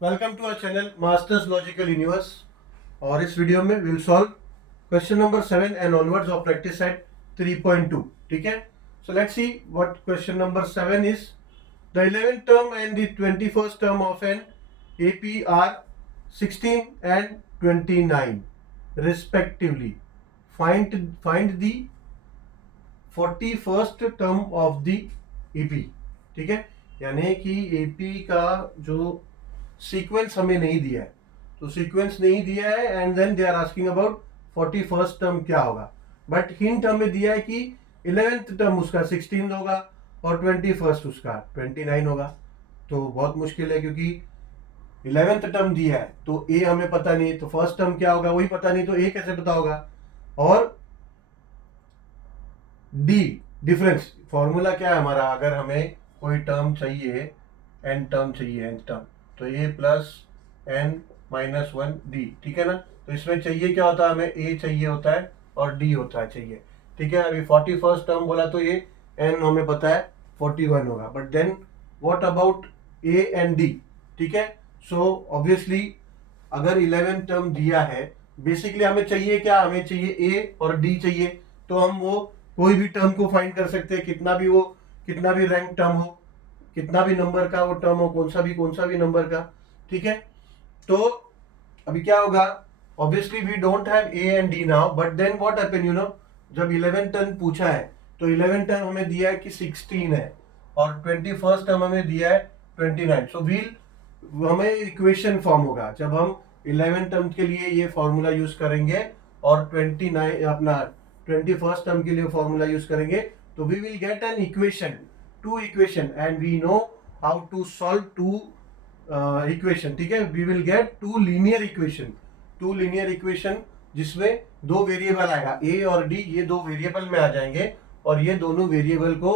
Welcome to our channel masters logical universe. और इस वीडियो में will solve question number 7 and onwards of practice set 3.2। ठीक है, so let's see what question number 7 is. The 11th term and the 21st term of an AP are 16 and 29 respectively. Find the 41st term of the AP। ठीक है, यानी कि AP का जो sequence हमें नहीं दिया है, तो सीक्वेंस नहीं दिया है and then they are asking about 41st term क्या होगा। बट हिंट हमें दिया है कि 11th टर्म उसका 16 होगा और 21st उसका 29 होगा। तो बहुत मुश्किल है क्योंकि 11th टर्म दिया है तो ए हमें पता नहीं, तो फर्स्ट टर्म क्या होगा वही पता नहीं, तो ए कैसे पता होगा। और डी डिफरेंस फॉर्मूला क्या है हमारा, अगर हमें कोई टर्म चाहिए, एन टर्म चाहिए, एन टर्म, तो a plus n minus one d. ठीक है ना, तो इसमें चाहिए क्या होता है, हमें ए चाहिए होता है और डी होता है चाहिए। ठीक है, अभी 41st टर्म बोला तो ये एन हमें पता है 41 होगा, but then what about A and D. ठीक है, सो ऑब्वियसली अगर 11 टर्म दिया है, बेसिकली हमें चाहिए क्या, हमें चाहिए ए और डी चाहिए। तो हम वो कोई भी टर्म को फाइंड कर सकते हैं, कितना भी रैंक टर्म हो, कितना भी नंबर का वो टर्म हो, कौन सा भी नंबर का। ठीक है, तो अभी क्या होगा, obviously we don't have A and D now, but then what happen you know, जब 11 टर्म पूछा है तो 11 टर्म हमें दिया है कि 16 है और 21st टर्म हमें दिया है 29। सो हमें इक्वेशन फॉर्म होगा जब हम 11 टर्म के लिए ये फॉर्मूला यूज करेंगे और 29 अपना 21st टर्म के लिए फॉर्मूला यूज करेंगे, तो we will get an equation, two equation, and we know how to solve two equation. ठीक है, we will get two linear equation जिसमें दो वेरिएबल आएगा, ए और डी, ये दो वेरिएबल में आ जाएंगे और ये दोनों वेरिएबल को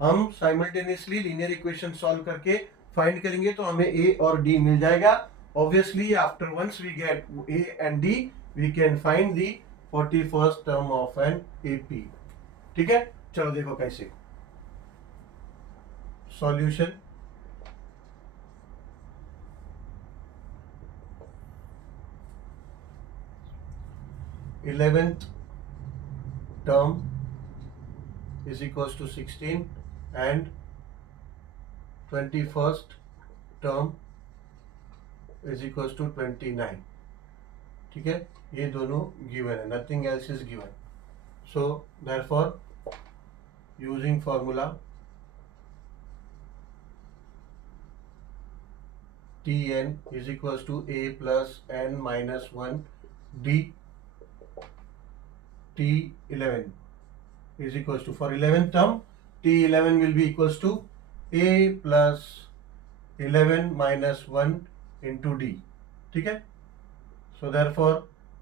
हम साइमल्टेनियसली लीनियर इक्वेशन सॉल्व करके फाइंड करेंगे, तो हमें ए और डी मिल जाएगा। Obviously after once we get A and D we can find the 41st term of an AP. ठीक है, चलो देखो कैसे solution. Eleventh term is equals to 16 and 21st term is equals to 29। ठीक है, ये दोनों गिवन है, nothing else is given. So therefore using formula Tn is equals to a plus n minus 1 d T11 is equals to, for 11th term T11 will be equals to a plus 11 minus 1 into d। ठीक है, so therefore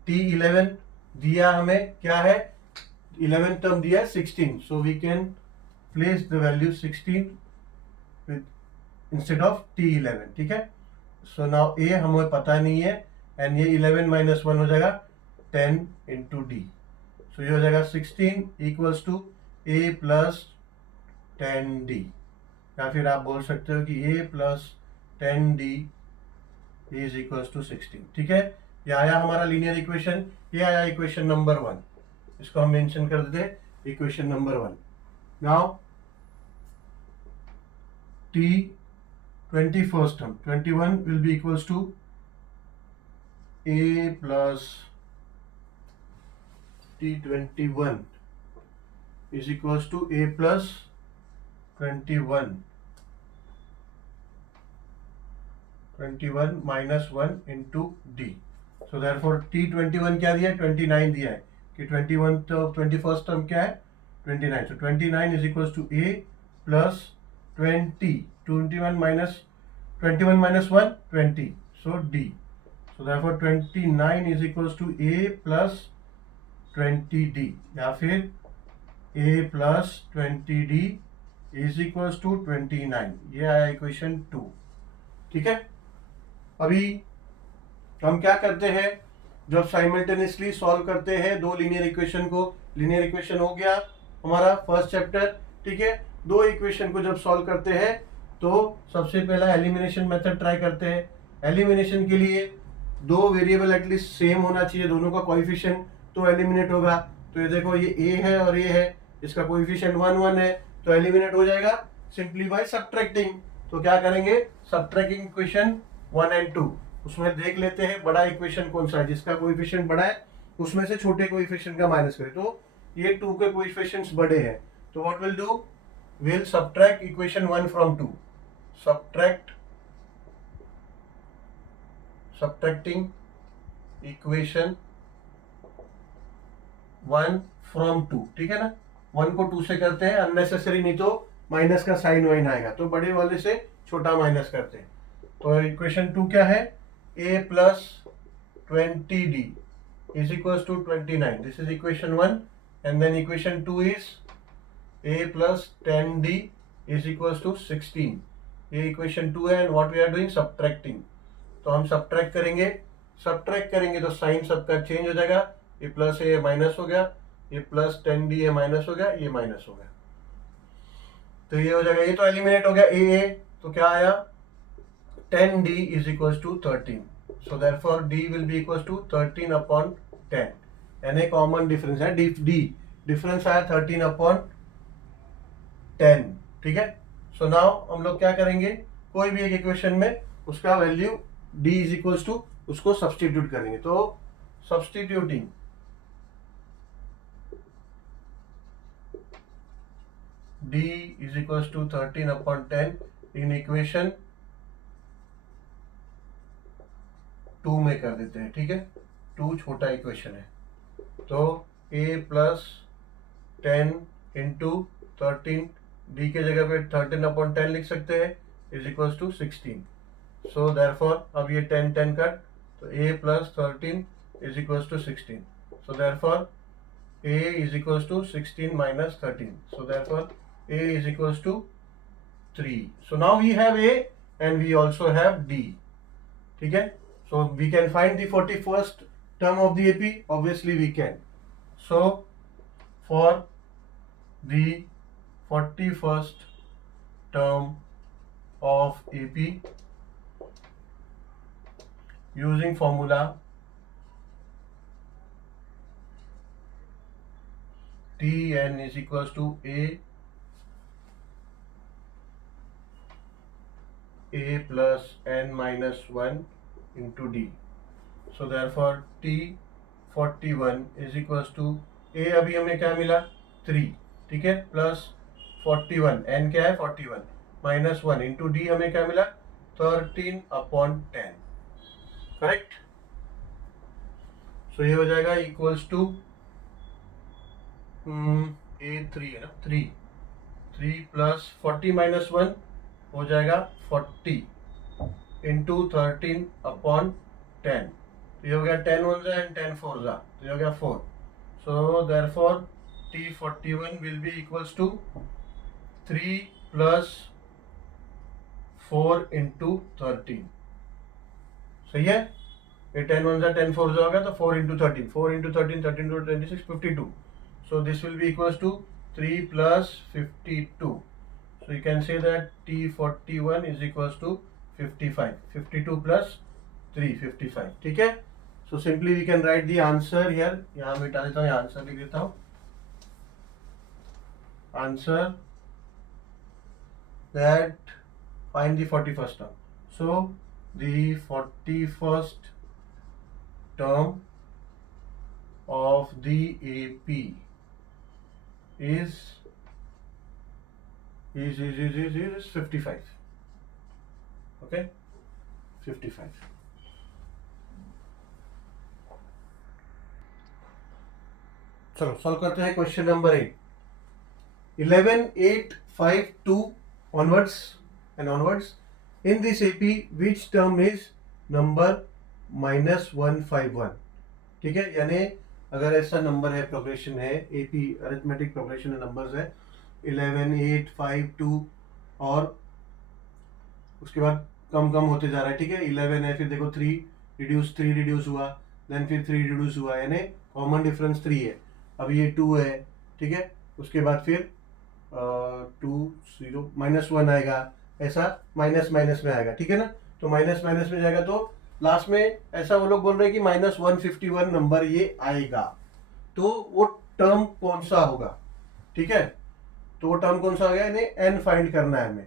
T11 दिया हमें क्या है, 11th term दिया है 16, so we can place the value 16 with instead of T11। ठीक है, so now a हमें पता नहीं है and ये 11 minus 1 हो जाएगा 10 into d। सो ये हो जाएगा 16 equals to a plus 10d, या फिर आप बोल सकते हो कि a plus 10d is equals to 16। ठीक है, ये आया हमारा लीनियर इक्वेशन, ये आया इक्वेशन नंबर 1, इसको हम मेंशन कर देते equation number 1। Now t 21st term 21 will be equals to a plus T21 is equals to a plus 21 minus 1 into d। So therefore T21 क्या दिया है, 29 दिया है कि 21 तो 21st टर्म क्या है 29। So 29 is equals to a plus 21 minus 1 20, so d। So therefore 29 is equals to a plus 20d, या फिर a plus 20d is equals to 29। ये आया इक्वेशन 2। ठीक है, अभी हम क्या करते हैं, जब साइमल्टेनियसली सॉल्व करते हैं दो लीनियर इक्वेशन को, लीनियर इक्वेशन हो गया हमारा फर्स्ट चैप्टर। ठीक है, दो इक्वेशन को जब सॉल्व करते हैं तो सबसे पहला एलिमिनेशन मेथड ट्राई करते हैं। एलिमिनेशन के लिए दो वेरिएबल एटलीस्ट सेम होना चाहिए, दोनों का कोएफिशिएंट तो एलिमिनेट होगा। तो ये देखो ये a है और ये है, इसका कोएफिशिएंट 1 1 है, तो एलिमिनेट हो जाएगा सिंपली बाय सब्ट्रैक्टिंग। तो क्या करेंगे, सब्ट्रैक्टिंग इक्वेशन 1 एंड 2, उसमें देख लेते हैं बड़ा इक्वेशन कौन सा है, जिसका कोएफिशिएंट बड़ा है उसमें से छोटे कोएफिशिएंट का माइनस करें। तो ये 2 के कोएफिशिएंट्स बड़े हैं, तो what will do, will subtract equation 1 from 2, subtracting equation 1 from 2, ठीक है ना। 1 को 2 से करते हैं, अननेसेसरी, नहीं तो माइनस का साइन वाइन आएगा, तो बड़े वाले से छोटा माइनस करते हैं। तो इक्वेशन 2 क्या है, a plus 20d is equal to 29, this is equation 1, and then equation 2 is a plus 10d is equal to 16, ये इक्वेशन 2 है, and what we are doing, subtracting. तो हम सब्ट्रैक्ट करेंगे तो साइन सबका चेंज हो जाएगा, ये प्लस है ये माइनस हो गया, ये प्लस 10d है माइनस हो गया, ये माइनस हो गया, तो ये हो जाएगा, ये तो एलिमिनेट हो गया a, तो क्या आया 10d is equal to 13, so therefore d will be equal to 13 upon 10, यानी कॉमन डिफरेंस है d डिफरेंस आया 13 अपॉन 10, ठीक है। सो नाउ हम लोग क्या करेंगे, कोई भी एक इक्वेशन में उसका value d is equal to उसको सब्स्टिट्यूट करेंगे। तो substituting d is equal to 13 upon 10 in equation 2 में कर देते हैं, ठीक है। 2 छोटा इक्वेशन है, तो a प्लस 10 इंटू 13, d के जगह पे 13 अपॉन 10 लिख सकते हैं, is equal to 16। So therefore अब ये 10 10 कट, तो a plus 13 is equal to 16, so therefore a is equal to 16 minus 13, so therefore a is equal to 3। So now we have a and we also have d, ठीक है। So we can find the 41st term of the AP, obviously we can. So for the 41st term of AP, using formula Tn is equals to a plus n minus 1 into d. So therefore T41 is equals to a, अभी हमें क्या मिला 3, ठीक है, plus 41, n क्या है 41, minus 1 into d हमें क्या मिला 13 अपॉन 10, करेक्ट। सो ये हो जाएगा इक्वल्स टू a3 है ना, 3 प्लस 40 माइनस 1 हो जाएगा 40 इंटू 13 अपॉन 10, तो ये हो गया 10 1 एंड 10 4 जा, तो ये हो गया 4। So therefore T41 will be equals to 3 plus 4 into 13, सही है। ये 10 1 जा 10 4 जा होगा, तो 4 into 13, 4 into 13, 13 two 26, 52। So this will be equals to 3 plus 52, so you can say that T41 is equals to 55, 52 plus 3, 55, ठीक है। So simply we can write the answer here, यहाँ मिटा देता हूँ, यहाँ आंसर लिख देता हूँ, answer that find the 41st term. So the 41st term of the AP is 55, okay, 55। चलो सॉल्व करते हैं question number 8, 11 8 5 2 onwards and onwards in this AP which term is number -151, ठीक है। यानी अगर ऐसा नंबर है, प्रोग्रेशन है, AP अरिथमेटिक प्रोग्रेशन है, नंबर्स है 11 8 5 2 और उसके बाद कम कम होते जा रहा है, ठीक है। 11 है, फिर देखो 3 रिड्यूस हुआ, देन फिर 3 रिड्यूस हुआ, यानी कॉमन डिफरेंस 3 है। अब ये 2 है, ठीक है, उसके बाद फिर 2 0 -1 आएगा, ऐसा माइनस माइनस में आएगा, ठीक है ना। तो माइनस माइनस में जाएगा, तो लास्ट में ऐसा वो लोग बोल रहे हैं कि -151 नंबर ये आएगा। तो वो टर्म कौन सा होगा, ठीक है, तो वो टर्म कौन सा हो गया, इन्हें एन फाइंड करना है हमें,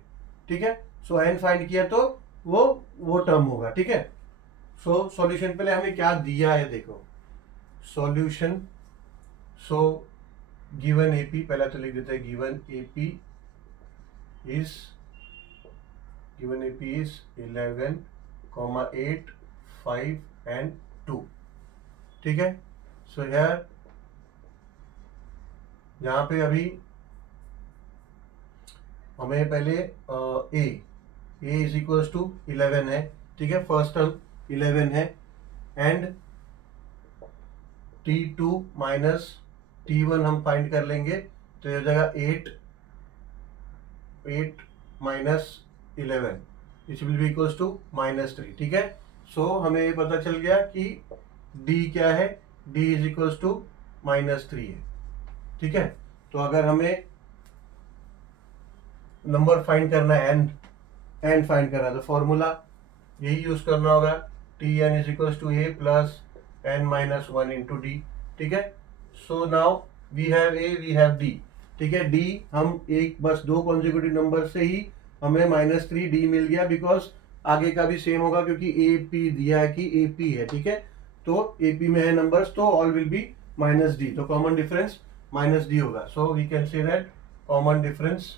ठीक है। सो एन फाइंड किया तो वो टर्म होगा, ठीक है। सो सॉल्यूशन पहले हमें क्या दिया है देखो, सॉल्यूशन, सो गिवन एपी, पहला तो लिख देते हैं गिवन एपी इज 11, 8, 5 and 2, ठीक है। सो हियर यहाँ पे अभी हमें पहले ए इज इक्वल्स टू 11 है, ठीक है, फर्स्ट टर्म 11 है, एंड T2 माइनस T1 हम फाइंड कर लेंगे, तो ये हो जाएगा 8 minus 11 it will be equals to -3, ठीक है। सो हमें ये पता चल गया कि D क्या है, D इज इक्वल्स टू -3 है, ठीक है। तो अगर हमें नंबर फाइंड करना है, एन फाइंड करना है, तो फॉर्मूला यही यूज करना होगा, Tn is equals to a plus n-1 into D, ठीक है। So now we have a, we have d, ठीक है। d हम एक बस दो कॉन्जिक्यूटिव नंबर से ही हमें -3d मिल गया, बिकॉज आगे का भी सेम होगा क्योंकि AP दिया है कि AP है, ठीक है। तो AP में है नंबर्स, तो ऑल विल बी -d, तो कॉमन डिफरेंस -d होगा। So we can say that common difference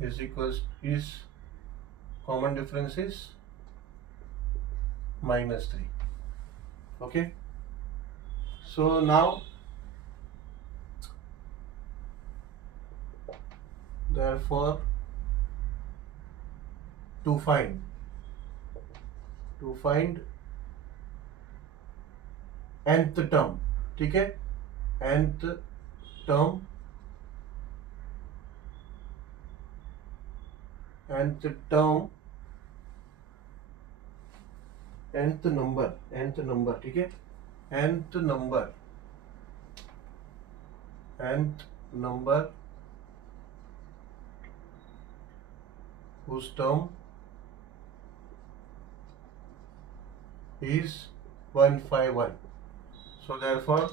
is equals is common difference is -3, okay. So now therefore to find nth term, ठीक है, nth term, nth number, ठीक है, nth number whose term is 151. So therefore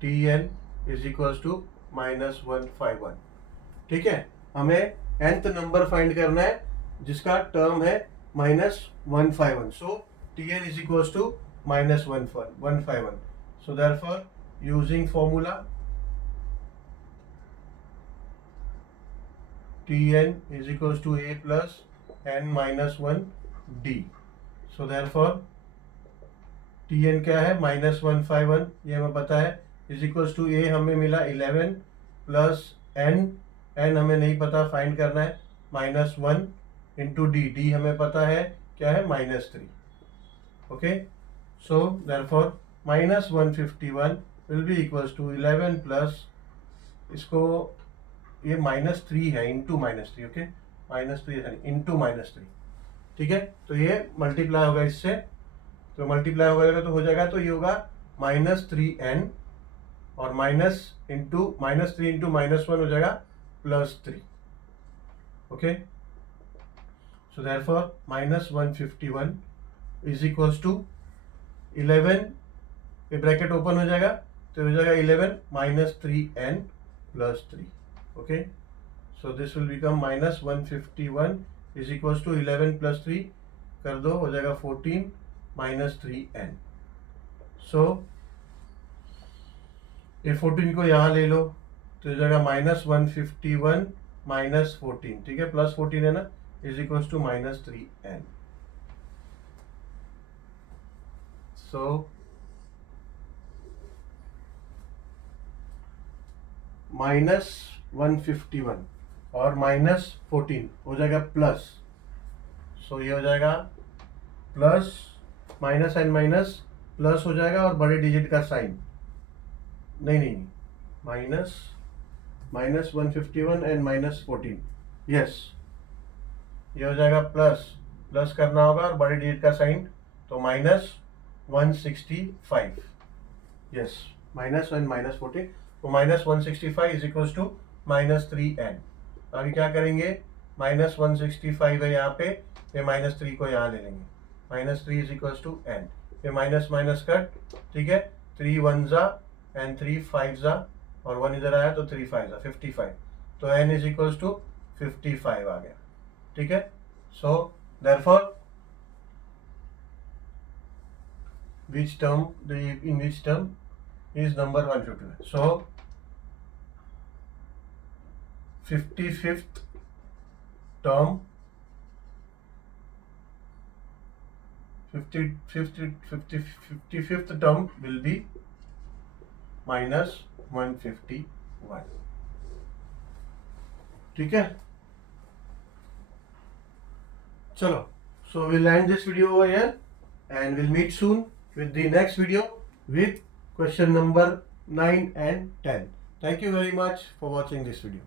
Tn is equals to -151, ठीक है। हमें nth number find करना है जिसका टर्म है -151, सो Tn is equals to -151. So therefore using formula Tn is equals to a plus n-1 d. So therefore Tn क्या है, -151, ये हमें पता है, इज इक्वल्स टू a हमें मिला 11 प्लस n हमें नहीं पता, फाइंड करना है, -1 इंटू d हमें पता है क्या है, -3, okay. So therefore -151 will be equals to 11 plus, इसको ये -3 है इंटू -3, ओके, -3 इंटू -3, ठीक है। तो ये मल्टीप्लाई होगा इससे, तो मल्टीप्लाई होगा तो हो जाएगा, तो ये होगा -3n और -3 इंटू -1 हो जाएगा +3, okay. So therefore -151 is equals to 11, ये ब्रैकेट ओपन हो जाएगा तो हो जाएगा 11 -3n + 3, okay. So this will become -151 is equals to 11 + 3 कर दो, हो जाएगा 14 -3n। सो ये 14 को यहाँ ले लो तो हो जाएगा -151 -14, ठीक है, +14 है ना, इज इक्वल्स टू -3n। सो -151 और -14 हो जाएगा प्लस, सो ये हो जाएगा plus, minus and minus plus हो जाएगा और बड़े डिजिट का साइन, नहीं, -151 एंड -14, यस, ये हो जाएगा प्लस करना होगा और बड़े डिजिट का साइन, तो -165, यस। -1 -14, तो -165 इज इक्वल्स टू -3n। अभी क्या करेंगे, -165 है यहाँ पे, ये -3 को यहाँ ले लेंगे, -3 इज इक्वल्स टू n, ये माइनस माइनस कट, ठीक है, 3 1 जा एंड 3 5 जा, और 1 इधर आया तो 3 5 जा 55, तो n इज इक्वल्स टू 55 आ गया, ठीक है। So therefore which term, in which term is number 155? So 55th term, 55th term will be -151, ठीक है। चलो, so we'll end this video over here and we'll meet soon with the next video with question number 9 and 10. Thank you very much for watching this video.